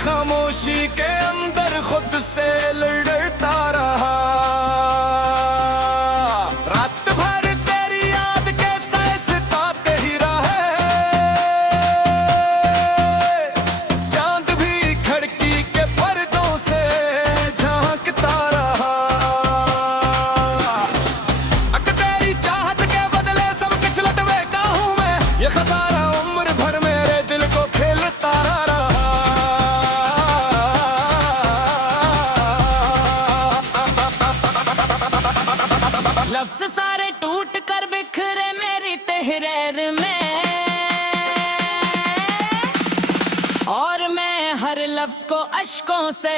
खामोशी के अंदर खुद से लड़ता रहा। रात भर तेरी याद के साए सताते ही रहे। चांद भी खिड़की के पर्दों से झांकता रहा। अक तेरी चाहत के बदले सब कुछ लुटवेगा हूँ मैं। ये खसारा उम्र भर मेरे दिल को खेलता रहा। लफ्ज़ सारे टूट कर बिखरे मेरी तहरीर में, और मैं हर लफ्ज़ को अश्कों से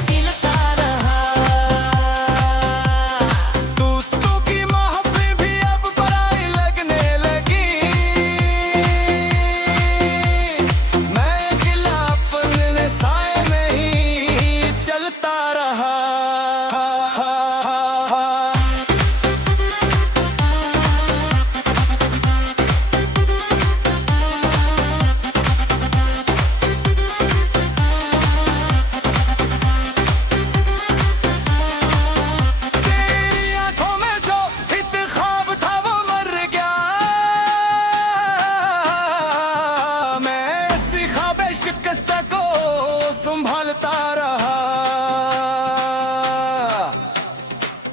सीलता रहा। दोस्तों की महफिल भी अब पराई लगने लगी। मैं अकेला अपने साए में ही चलता रहा। संभालता रहा।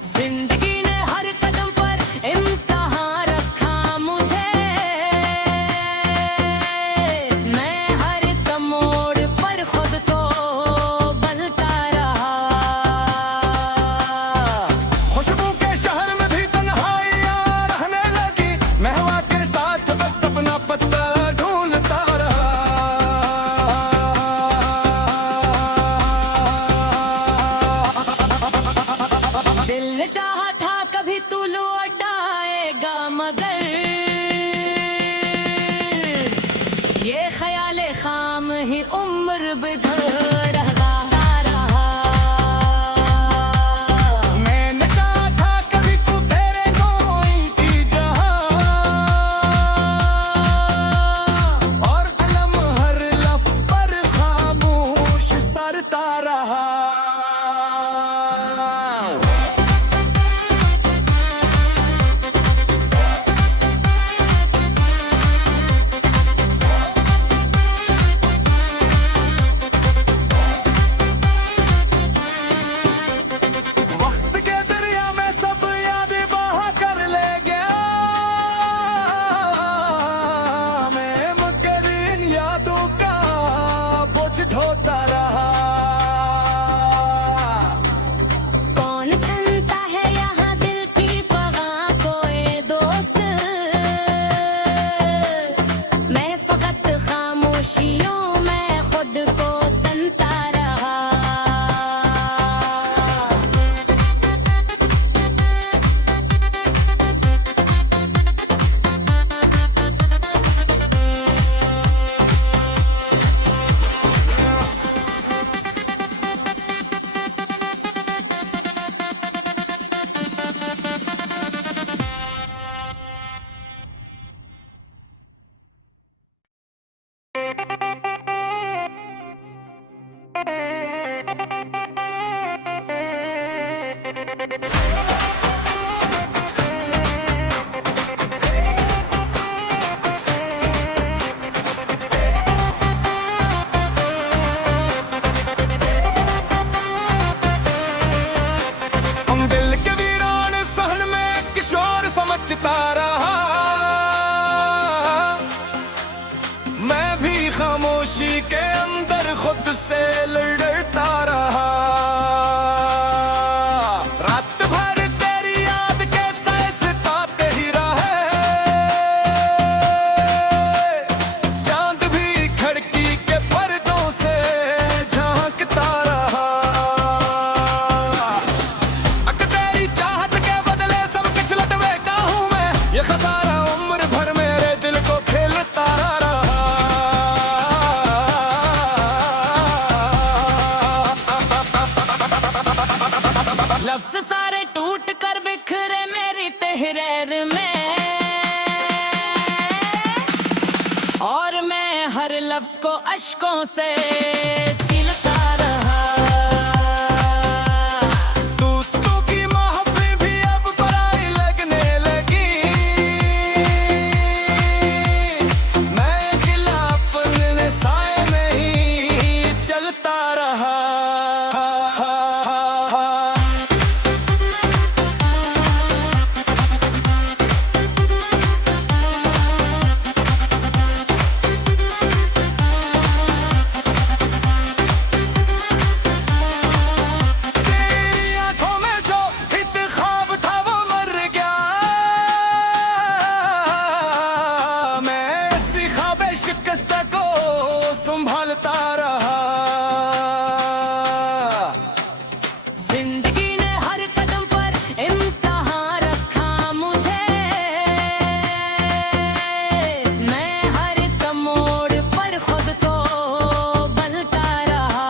जिंदगी ने हर कदम पर इम्तिहान रखा मुझे। मैं हर एक मोड़ पर खुद को बदलता रहा। खुशबू के शहर में भी तन्हाइयां रहने लगी। मैं हवा के साथ बस अपना पत्ता ढूंढता रहा। दिल ने चाहा था कभी तू लौट आएगा, मगर ये ख्याल खाम ही उम्र बिगड़ रहा। मैंने कहा था कभी तू तेरे कोई की जहां, और कलम हर लफ्ज पर खामोश सरता रहा। ढोता रहा। कौन सुनता है यहाँ दिल की फगा कोई दोस्त। मैं फकत खामोशियों में खुद को सुनता रहा। दिल के वीरान सहन में किशोर समझता रहा। मैं भी खामोशी के अंदर खुद से लड़ता रहा। रात भर तेरी याद के साए सताते ही रहे। चांद भी खिड़की के पर्दों से झांकता रहा। अक तेरी चाहत के बदले सब कुछ लुटवेगा हूँ मैं। ये खसारा उम्र भर मेरे दिल को खेलता रहा। अश्कों से सीलता रहा। दोस्तों की महफिल भी अब पराई लगने लगी, मैं अकेला अपने साए में ही चलता रहा। शिकस्त को संभालता रहा। जिंदगी ने हर कदम पर इम्तिहान रखा मुझे, मैं हर एक मोड़ पर खुद को बदलता रहा।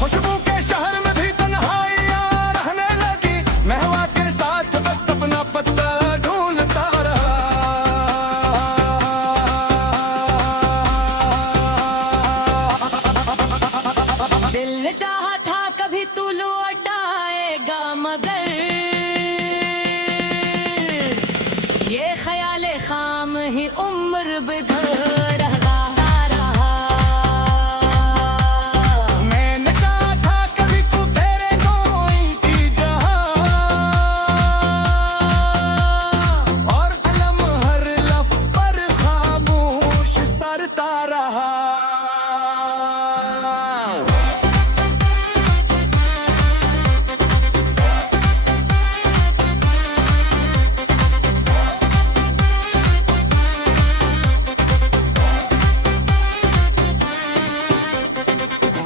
खुशबू के शहर में भी तन्हाइयां रहने लगी, मैं हवा के साथ बस अपना पत्ता ढूंढता रहा। दिल ने चाहा था कभी तू लौट आएगा, मगर ये ख्याले खाम ही उम्र बिगड़ रहा। मैंने कहा था कभी तू तेरे कोई जहां, और कलम हर लफ्ज पर खामोश सरता रहा।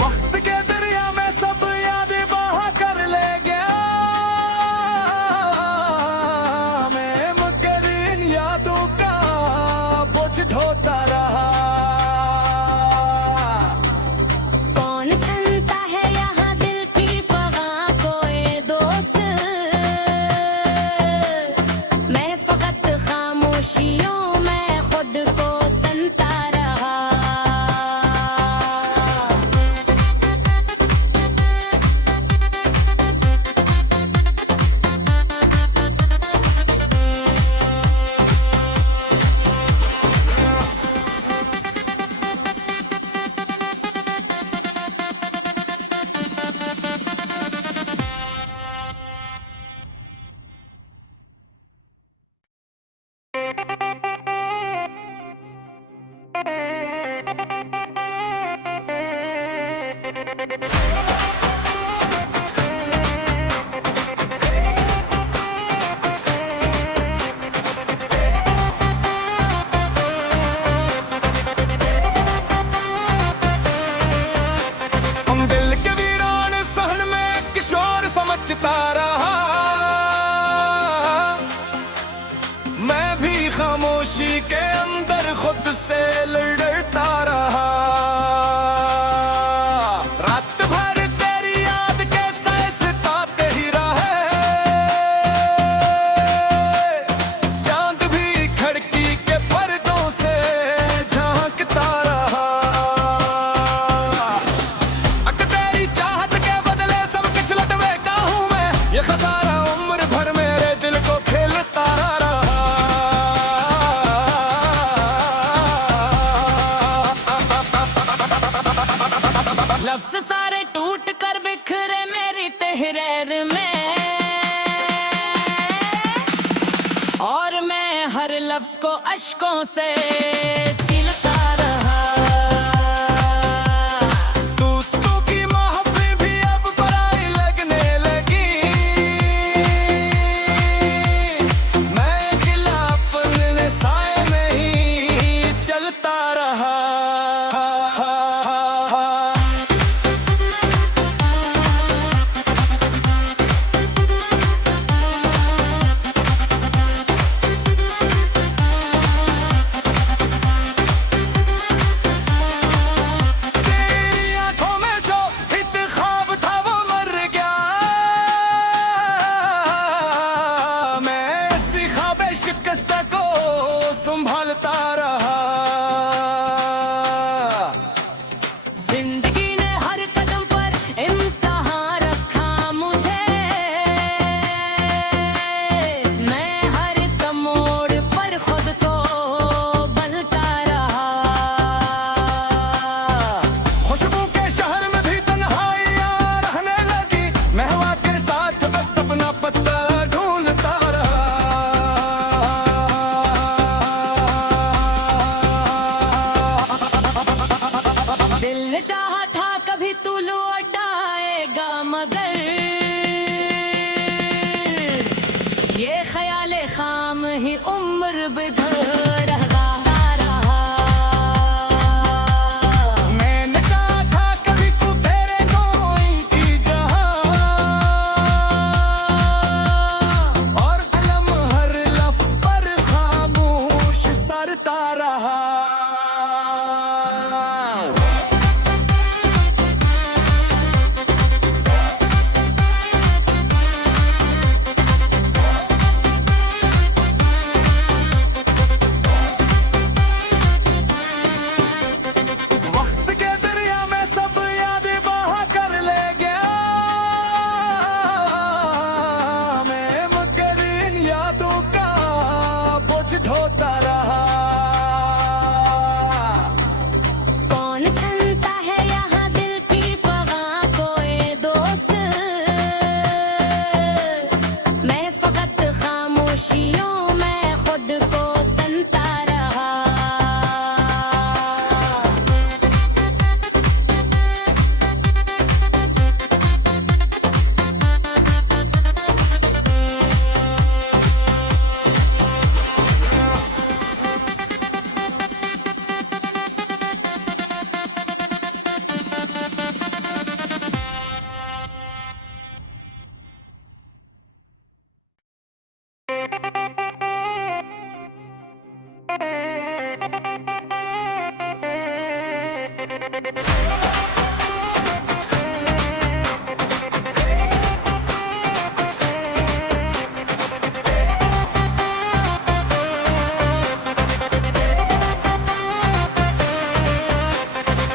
वक्त के दरिया में सब यादें बहा कर ले गया, मैं मगर इन यादों का बोझ ढोता रहा। कौन सुनता है यहाँ दिल की फगा कोई दोस्त, मैं फकत खामोशियों में खुद को सुनता रहा। हम दिल के वीरान सहन में किशोर समझता रहा, मैं भी खामोशी के अंदर खुद से लड़ता रहा। रात भर तेरी याद के साए सताते ही रहे, चांद भी खिड़की के पर्दों से झांकता रहा। तेरी चाहत के बदले सब कुछ लटवेता हूँ मैं, ये खसारा उम्र भर मेरे दिल को खेलता रहा। लफ्ज़ सारे टूट कर बिखरे मेरी तहरीर में, और मैं हर लफ्ज़ को अश्कों से सीलता रहा। दोस्तों की महफिल भी अब पराई लगने लगी, मैं अकेला अपने साए में ही चलता रहा। दिल चाहा था कभी तू लौटाएगा मगर ये ख्याल खाम ही उम्र बिगड़ रहा। मैंने कहा था कभी तू तेरे कोई की जहां और अलम हर लफ्ज पर खामोश सरता रहा। वक्त के दरिया में सब यादें बहा कर ले गया मैं, मगर इन यादों का बोझ ढोता रहा। कौन सुनता है यहाँ दिल की फगा कोई दोस्त, मैं फकत खामोशियों में खुद को सुनता रहा।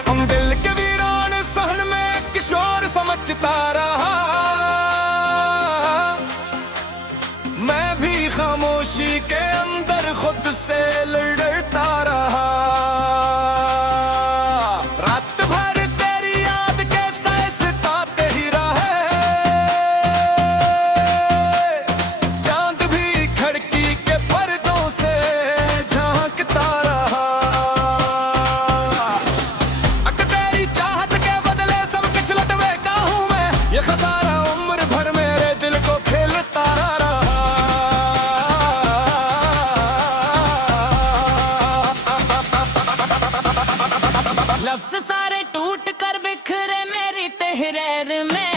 हम दिल के वीरान सहन में किशोर समझता रहा, मैं भी खामोशी के अंदर खुद से लड़ता रहा। रात भर तेरी याद के साए सताते ही रहे, चांद भी खिड़की के पर्दों से झांकता रहा। अक तेरी चाहत के बदले सब कुछ लटवेता हूँ मैं, ये खसारा उम्र भर मेरे दिल को खेलता रहा। लफ्ज सारे टूट कर बिखरे मेरी तहरीर में,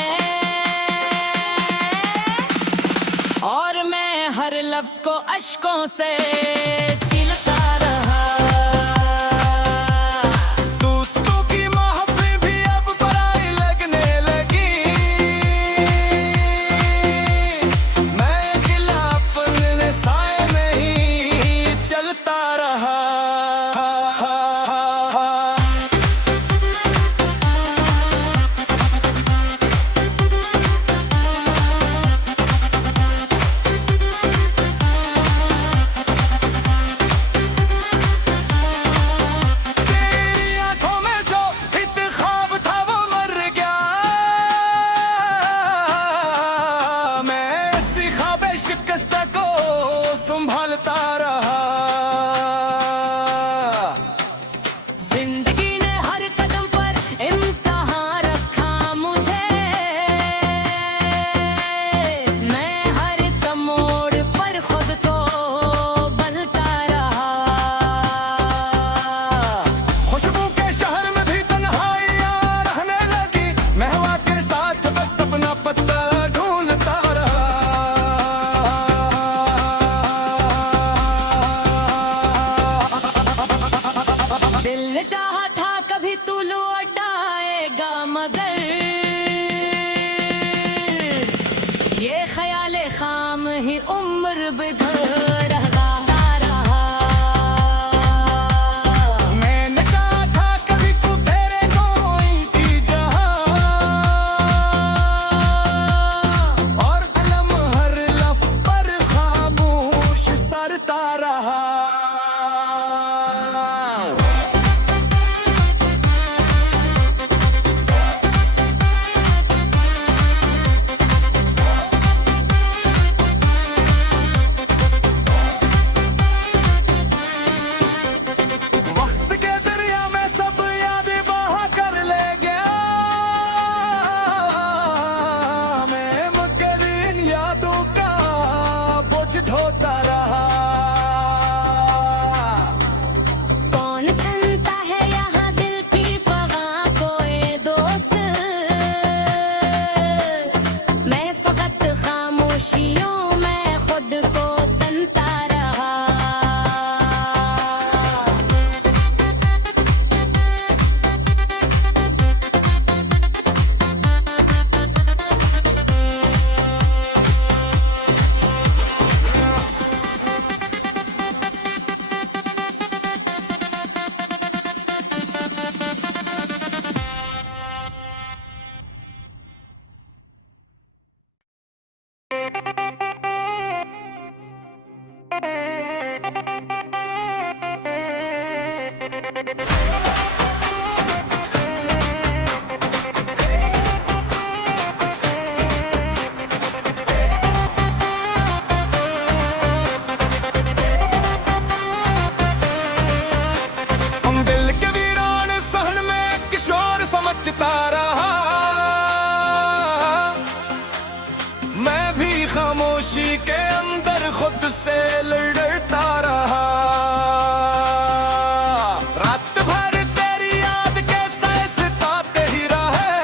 और मैं हर लफ्ज को अश्कों से सीलता रहा। दोस्तों की महफिल भी अब पराई लगने लगी, मैं अकेला अपने साए में ही चलता रहा। तेरी आंखों में जो इत ख्वाब था वो मर गया, मैं इसी ख्वाबे शिकस्त को संभालता रहा। जिंदगी ने हर कदम पर इम्तिहान रखा मुझे, मैं हर एक मोड़ पर खुद को बदलता रहा। खुशबू के शहर में भी तन्हाइयां रहने लगी, महवा के साथ बस अपना पत्ता ढूंढता रहा। दिल ने चाहा था कभी तू लौटाएगा मगर ये ख्याल खाम ही उम्र बिगड़ रहा। मैंने कहा था कभी तू तेरे कोई की जहां और अलम हर लफ्ज पर खामोश सरता रहा। ढूंढता रहा, मैं भी खामोशी के अंदर खुद से लड़ता रहा। रात भर तेरी याद के साए सताते ही रहे,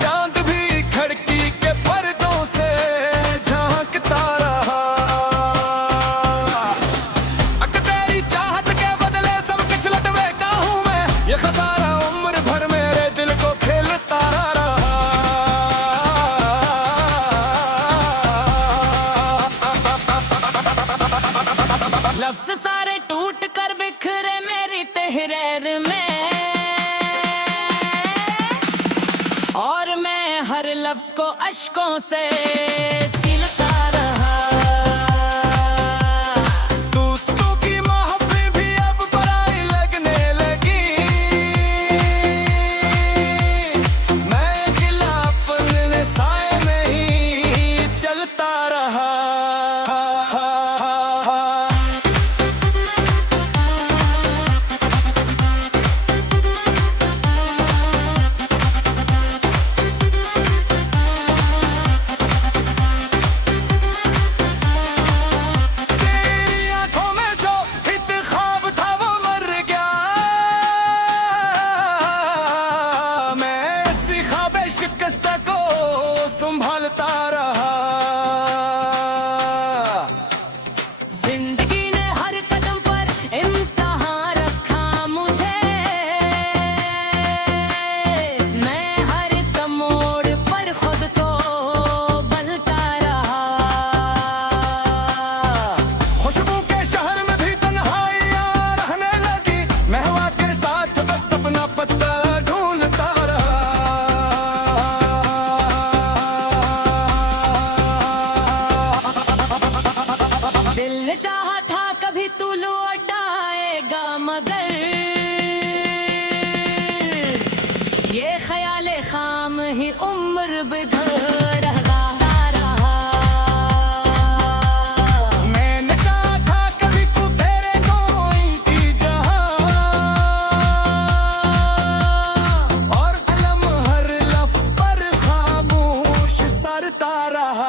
चांद भी खिड़की के पर्दों से झांकता रहा। अक तेरी चाहत के बदले सब कुछ लटवेता हूँ मैं, ये खसारा उम्र भर मेरे दिल को खेलता रहा। लफ्ज़ सारे टूट कर बिखरे मेरी तहरीर में, और मैं हर लफ्ज़ को अश्कों से सीलता रहा। दोस्तों की महफिल भी अब पराई लगने लगी, मैं अकेला अपने साए में ही चलता रहा। तेरी आंखों में जो इत ख्वाब था वो मर गया, मैं इसी ख्वाबे शिकस्त को संभालता रहा। जिंदगी ने हर कदम पर इम्तिहान रखा मुझे, मैं हर दम मोड़ पर खुद को बलता रहा। खुशबू के शहर में भी तन्हाइयां रहने लगी, महवा के साथ बस अपना पत्ता ढूंढता रहा। दिल ने चाहा था कभी तू लौट आएगा, मगर ये ख्याल खाम ही उम्र बिगड़ रहा। मैंने कहा था कभी तू तेरे कोई की जहां, और अलम हर लफ्ज पर खामोश सरता रहा।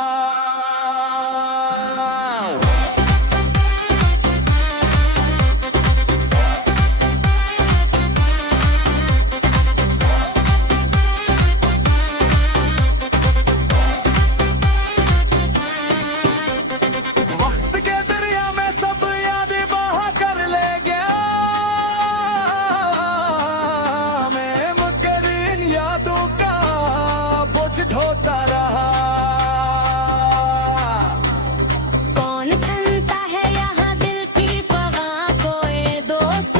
वक्त के दरिया में सब यादें बहा कर ले गया, मैं मगर इन यादों का बोझ ढोता रहा। कौन सुनता है यहाँ दिल की फगा कोई दोस्त,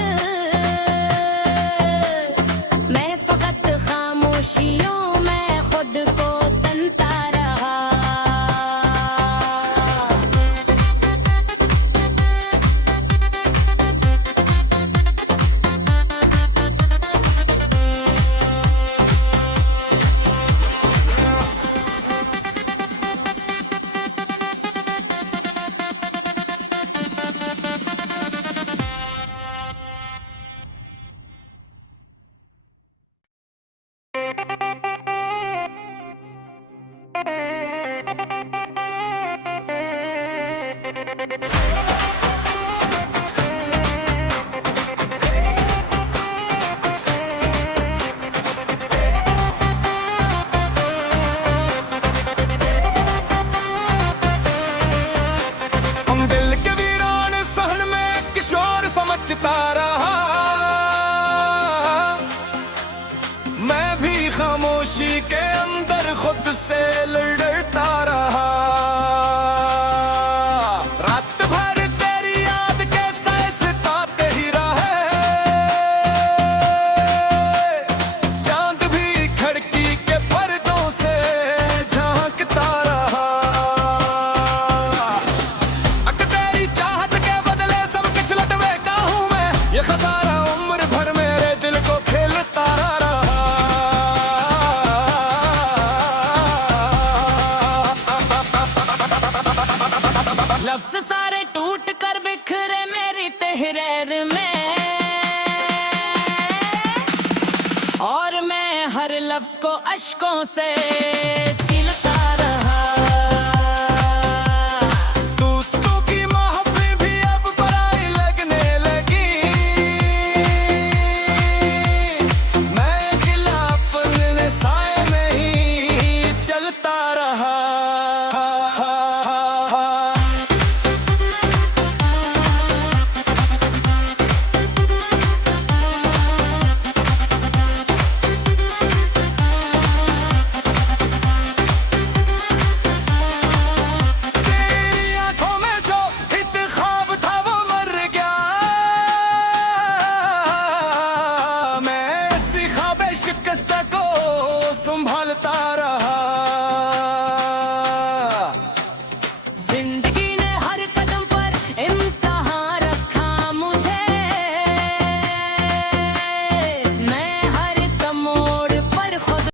मैं फकत खामोशियों में खुद को सुनता रहा। हम दिल के वीरान सहन में किशोर समझता रहा, मैं भी खामोशी के अंदर खुद से लड़ता रहा। रात भर तेरी याद के साए सताते ही रहे, चांद भी खिड़की के पर्दों से झांकता रहा। अक तेरी चाहत के बदले सब कुछ लटवेता हूँ मैं, ये खसारा उम्र भर मेरे दिल को खेलता रहा। लफ्ज़ सारे टूट कर बिखरे मेरी तहरीर में, लफ्ज को अश्कों से सीलता रहा। दोस्तों की महफिल भी अब पराई लगने लगी, मैं अकेला अपने साए में ही चलता रहा। तेरी आंखों में जो इत ख्वाब था वो मर गया, मैं इसी ख्वाब शिकस्त को संभालता रहा।